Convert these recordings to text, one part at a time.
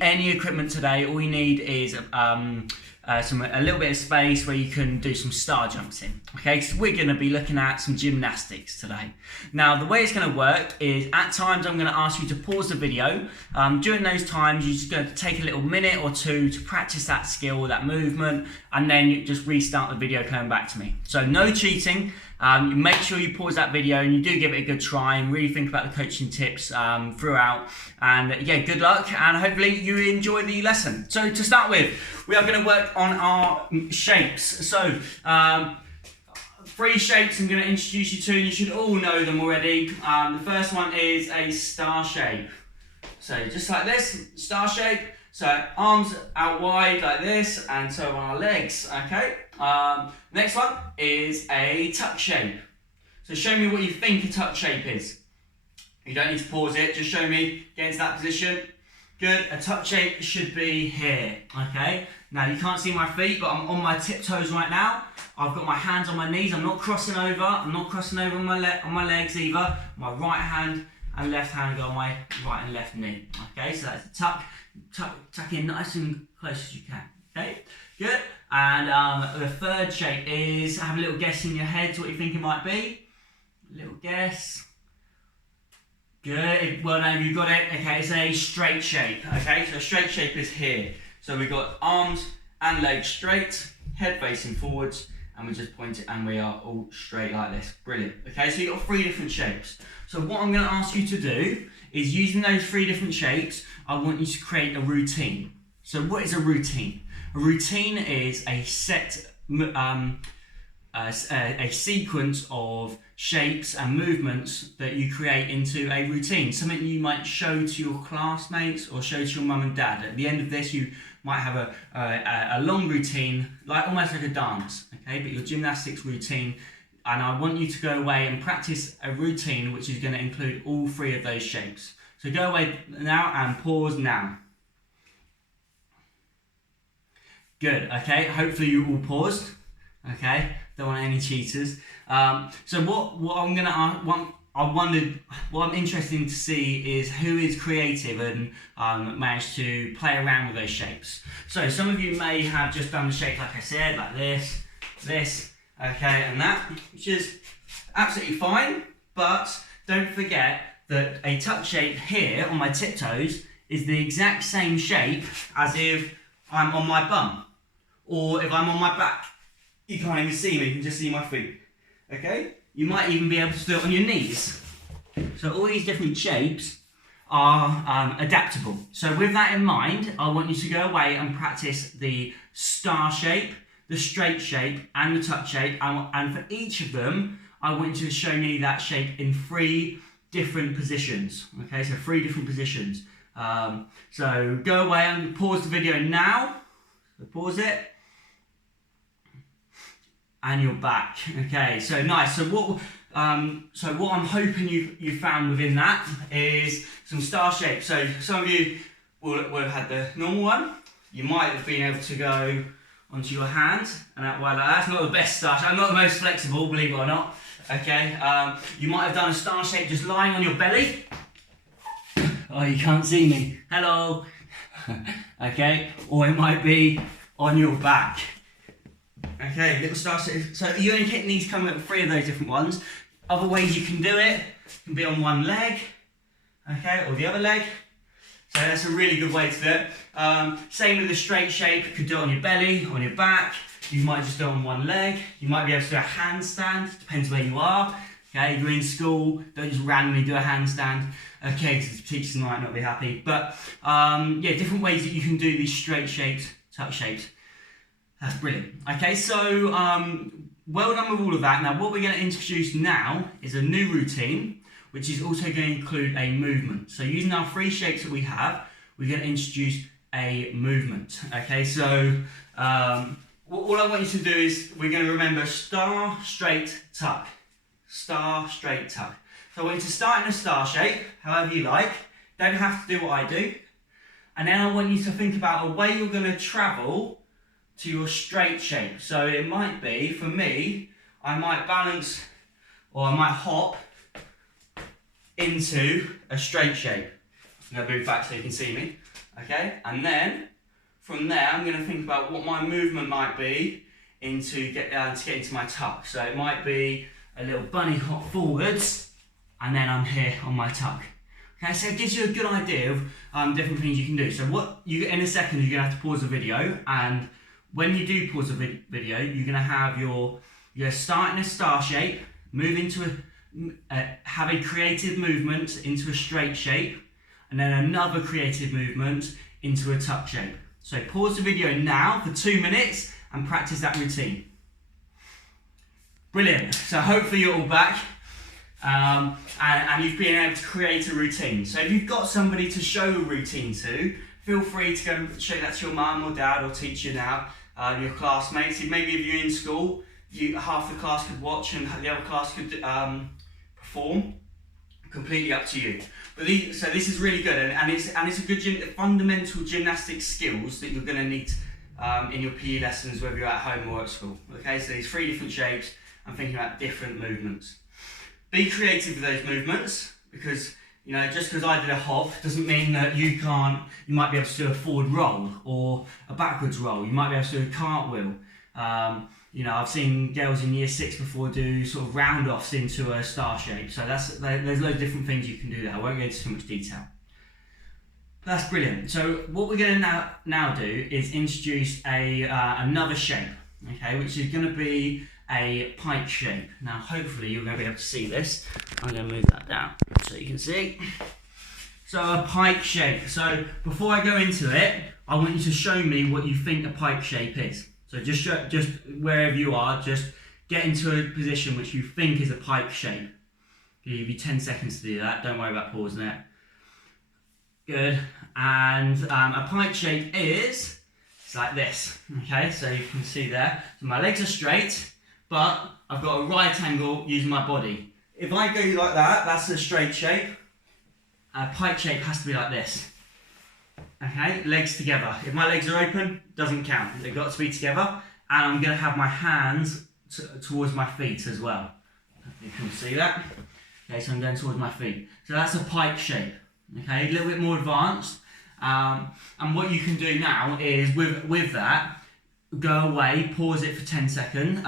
Any equipment today, all you need is a little bit of space where you can do some star jumps in. Okay, so we're going to be looking at some gymnastics today. Now, the way it's going to work is at times I'm going to ask you to pause the video. During those times, you're just going to take a little minute or two to practice that skill, that movement, and then you just restart the video coming back to me. So no cheating. You make sure you pause that video and you do give it a good try and really think about the coaching tips throughout. And yeah, good luck and hopefully you enjoy the lesson. So to start with, we are going to work on our shapes. So 3 shapes I'm going to introduce you to, and you should all know them already. The first one is a star shape. So just like this, star shape. So arms out wide like this, and so on our legs, okay? Next one is a tuck shape. So show me what you think a tuck shape is. You don't need to pause it, just show me, get into that position. Good, a tuck shape should be here, okay? Now you can't see my feet, but I'm on my tiptoes right now. I've got my hands on my knees, I'm not crossing over. I'm not crossing over on my legs either. My right hand and left hand go on my right and left knee. Okay, so that's a tuck in nice and close as you can. Okay, good. And the third shape is, have a little guess in your head what you think it might be. A little guess. Good, well done, you got it. Okay, it's a straight shape. Okay, so a straight shape is here. So we've got arms and legs straight, head facing forwards, and we just point it and we are all straight like this. Brilliant. Okay, so you've got 3 different shapes. So what I'm going to ask you to do is, using those 3 different shapes, I want you to create a routine. So what is a routine? A routine is a set, a sequence of shapes and movements that you create into a routine. Something you might show to your classmates or show to your mum and dad. At the end of this, you might have a long routine, like almost like a dance, okay? But your gymnastics routine. And I want you to go away and practice a routine which is going to include all 3 of those shapes. So go away now and pause now. Good, okay, hopefully you all paused, okay, don't want any cheaters. So what I'm interested to see is who is creative and managed to play around with those shapes. So some of you may have just done the shape like I said, like this, okay, and that, which is absolutely fine, but don't forget that a tuck shape here on my tiptoes is the exact same shape as if I'm on my bum, or if I'm on my back. You can't even see me, you can just see my feet, okay? You might even be able to do it on your knees. So all these different shapes are adaptable. So with that in mind, I want you to go away and practice the star shape, the straight shape, and the tuck shape, and for each of them, I want you to show me that shape in 3 different positions. Okay, so 3 different positions. So go away and pause the video now. So pause it. And you're back. Okay, so nice. So what I'm hoping you found within that is some star shapes. So some of you will have had the normal one. You might have been able to go onto your hand, and that's not the best star shape. I'm not the most flexible, believe it or not. Okay, you might have done a star shape just lying on your belly. Oh, you can't see me. Hello. Okay, or it might be on your back. Okay, little star shape. So you only get these coming up with 3 of those different ones. Other ways you can do it can be on one leg, okay, or the other leg. So that's a really good way to do it. Same with the straight shape. You could do it on your belly, on your back. You might just do it on one leg. You might be able to do a handstand, depends where you are. Okay, if you're in school, don't just randomly do a handstand. Okay, because the teachers might not be happy. But yeah, different ways that you can do these straight shapes, tuck shapes. That's brilliant. Okay, so well done with all of that. Now what we're going to introduce now is a new routine, which is also going to include a movement. So using our 3 shapes that we have, we're going to introduce a movement. Okay, so all I want you to do is, we're going to remember star, straight, tuck. Star, straight, tuck. So I want you to start in a star shape, however you like. Don't have to do what I do. And then I want you to think about a way you're going to travel to your straight shape. So it might be, for me, I might balance, or I might hop into a straight shape. I'm going to move back so you can see me. okay? And then from there, I'm going to think about what my movement might be to get into my tuck. So it might be a little bunny hop forwards, and then I'm here on my tuck. Okay, so it gives you a good idea of different things you can do. So in a second, you're going to have to pause the video, and when you do pause the video, you're going to have you're going to start in a star shape, move into have a creative movement into a straight shape, and then another creative movement into a tuck shape. So pause the video now for 2 minutes and practice that routine. Brilliant. So hopefully you're all back and you've been able to create a routine. So if you've got somebody to show a routine to, feel free to go and show that to your mum or dad or teacher now, your classmates. Maybe if you're in school, half the class could watch and the other class could perform. Completely up to you. But so this is really good, and it's a good fundamental gymnastics skills that you're going to need in your PE lessons, whether you're at home or at school. Okay, so these 3 different shapes and thinking about different movements. Be creative with those movements, because just because I did a hop doesn't mean that you can't. You might be able to do a forward roll or a backwards roll. You might be able to do a cartwheel. I've seen girls in year 6 before do sort of round-offs into a star shape. So there's loads of different things you can do there. I won't go into too much detail. That's brilliant. So what we're going to now do is introduce another shape, okay, which is going to be a pike shape. Now hopefully you're going to be able to see this. I'm going to move that down so you can see. So a pike shape. So before I go into it, I want you to show me what you think a pike shape is. So just wherever you are, just get into a position which you think is a pike shape. I'll give you 10 seconds to do that. Don't worry about pausing it. Good. And a pike shape it's like this. Okay, so you can see there. So my legs are straight, but I've got a right angle using my body. If I go like that, that's a straight shape. A pike shape has to be like this. Okay, legs together. If my legs are open, doesn't count. They've got to be together, and I'm going to have my hands towards my feet as well. You can see that. Okay, so I'm going towards my feet. So that's a pike shape. Okay, a little bit more advanced. And what you can do now is with that, go away, pause it for 10 seconds.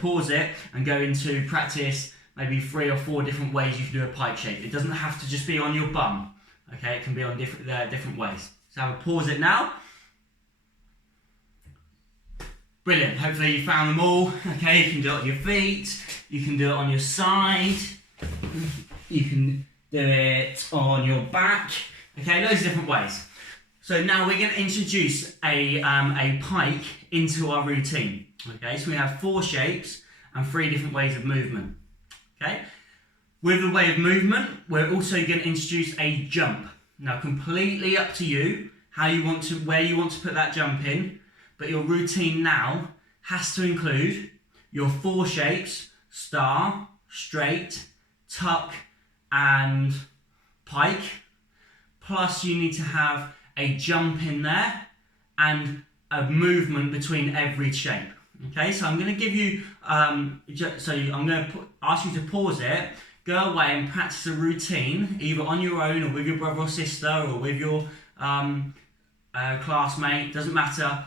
Pause it and go into practice maybe 3 or 4 different ways you can do a pike shape. It doesn't have to just be on your bum. Okay, it can be on different ways. So I will pause it now. Brilliant. Hopefully you found them all. Okay, you can do it on your feet. You can do it on your side. You can do it on your back. Okay, loads of different ways. So now we're going to introduce a pike into our routine. Okay, so we have 4 shapes and 3 different ways of movement. Okay. With the way of movement, we're also going to introduce a jump. Now, completely up to you where you want to put that jump in, but your routine now has to include your 4 shapes: star, straight, tuck, and pike. Plus, you need to have a jump in there and a movement between every shape. Okay, so I'm going to give you, I'm going to ask you to pause it. Go away and practice a routine, either on your own or with your brother or sister or with your classmate, doesn't matter,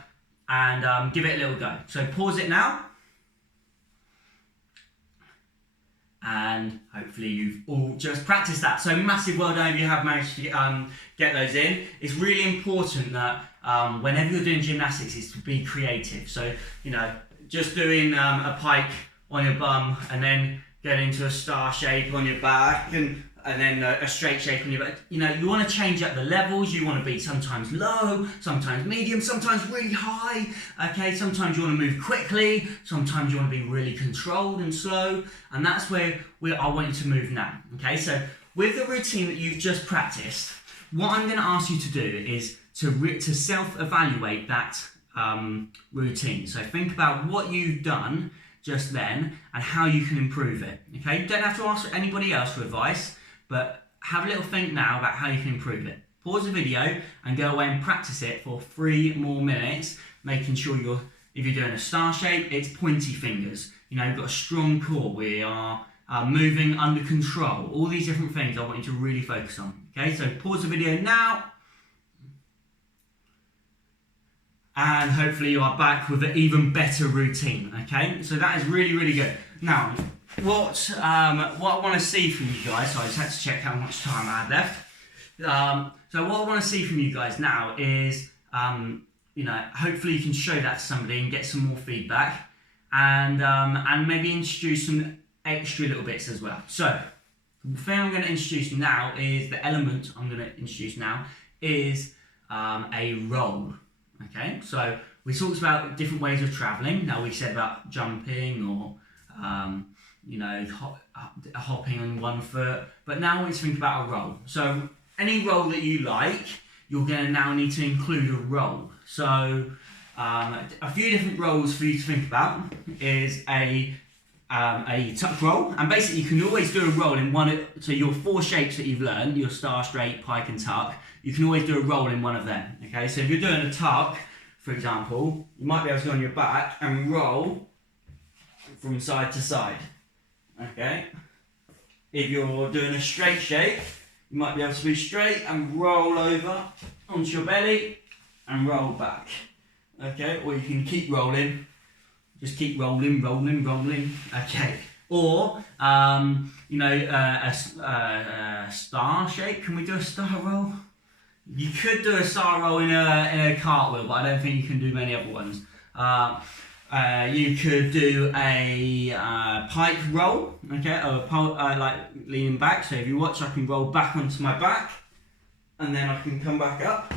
and give it a little go. So pause it now, and hopefully you've all just practiced that. So massive well done if you have managed to get those in. It's really important that whenever you're doing gymnastics is to be creative. So, just doing a pike on your bum and then getting into a star shape on your back and then a straight shape on your back. You want to change up the levels. You want to be sometimes low, sometimes medium, sometimes really high. Okay, sometimes you want to move quickly, sometimes you want to be really controlled and slow. And that's where I want you to move now. Okay, so with the routine that you've just practiced, what I'm going to ask you to do is to self-evaluate that routine. So think about what you've done just then and how you can improve it. Okay, you don't have to ask anybody else for advice, but have a little think now about how you can improve it. Pause the video and go away and practice it for 3 more minutes, making sure if you're doing a star shape, it's pointy fingers. You've got a strong core. We are moving under control. All these different things I want you to really focus on. Okay, so pause the video now. and hopefully you are back with an even better routine. Okay, so that is really, really good. Now, what I want to see from you guys, so I just had to check how much time I had left. So what I want to see from you guys now is, you know, hopefully you can show that to somebody and get some more feedback, and maybe introduce some extra little bits as well. So the thing I'm going to introduce now is the element I'm going to introduce now is a roll. Okay, so we talked about different ways of travelling. Now we said about jumping or you know, hopping on one foot, but now let's think about a roll. So any roll that you like, you're going to now need to include a roll. So a few different rolls for you to think about is a tuck roll, and basically you can always do a roll in one. So your 4 shapes that you've learned, your star, straight, pike and tuck, you can always do a roll in one of them. Okay, so if you're doing a tuck, for example, you might be able to go on your back and roll from side to side. Okay, if you're doing a straight shape, you might be able to be straight and roll over onto your belly and roll back. Okay, or you can keep rolling, just keep rolling, rolling, rolling. Okay, or you know, a star shape. Can we do a star roll? You could do a star roll in a cartwheel, but I don't think you can do many other ones. You could do a pike roll, okay, or like leaning back. So if you watch, I can roll back onto my back, and then I can come back up.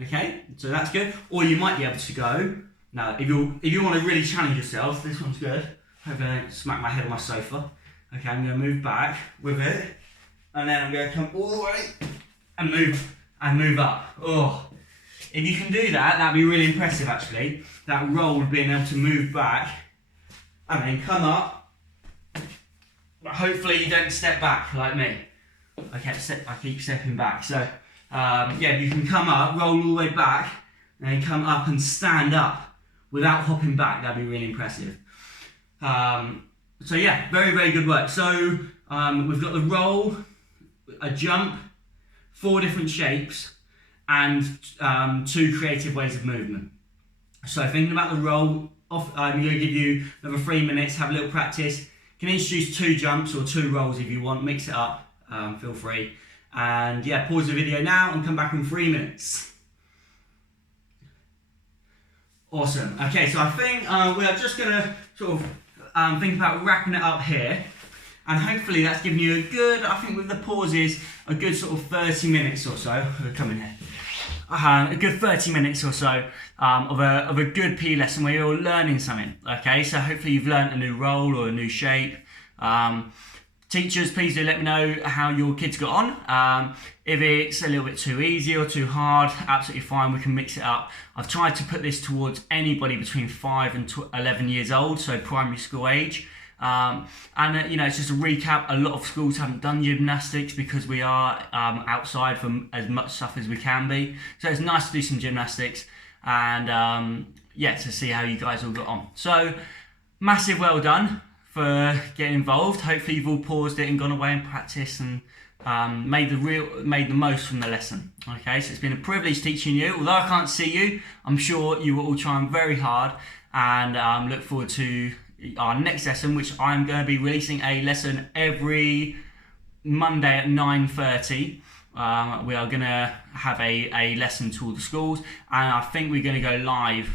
Okay, so that's good. Or you might be able to go. Now, if you want to really challenge yourself, this one's good. Hopefully I don't smack my head on my sofa. Okay, I'm going to move back with it, and then I'm going to come all the way and move up. Oh. If you can do that, that'd be really impressive actually. That roll, being able to move back and then come up. But hopefully you don't step back like me. I keep stepping back. So yeah, you can come up, roll all the way back, and then come up and stand up without hopping back. That'd be really impressive. So yeah, very, very good work. So we've got the roll, a jump, 4 different shapes, and 2 creative ways of movement. So thinking about the roll, I'm going to give you another 3 minutes, have a little practice. You can introduce 2 jumps or 2 rolls if you want, mix it up, feel free. And yeah, pause the video now and come back in 3 minutes. Awesome. Okay, so I think we are just going to sort of think about wrapping it up here. And hopefully that's given you a good, I think with the pauses, a good sort of 30 minutes or so. Come in here. A good 30 minutes or so of a good PE lesson where you're learning something. Okay, so hopefully you've learned a new role or a new shape. Teachers, please do let me know how your kids got on. If it's a little bit too easy or too hard, absolutely fine, we can mix it up. I've tried to put this towards anybody between 5 and 11 years old, so primary school age. And you know, it's just a recap. A lot of schools haven't done gymnastics because we are outside from as much stuff as we can be. So it's nice to do some gymnastics and yeah, to see how you guys all got on. So massive well done for getting involved. Hopefully you've all paused it and gone away and practiced and made the most from the lesson. Okay, so it's been a privilege teaching you. Although I can't see you, I'm sure you were all trying very hard, and look forward to our next lesson, which I'm going to be releasing a lesson every Monday at 9:30. We are going to have a lesson to all the schools, and I think we're going to go live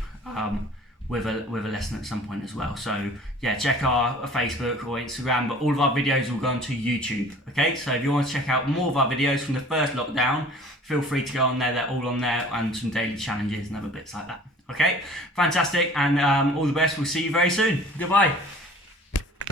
with a lesson at some point as well. So yeah, check our Facebook or Instagram, but all of our videos will go onto YouTube. Okay, so if you want to check out more of our videos from the first lockdown, feel free to go on there. They're all on there, and some daily challenges and other bits like that. Okay, fantastic, and all the best. We'll see you very soon. Goodbye.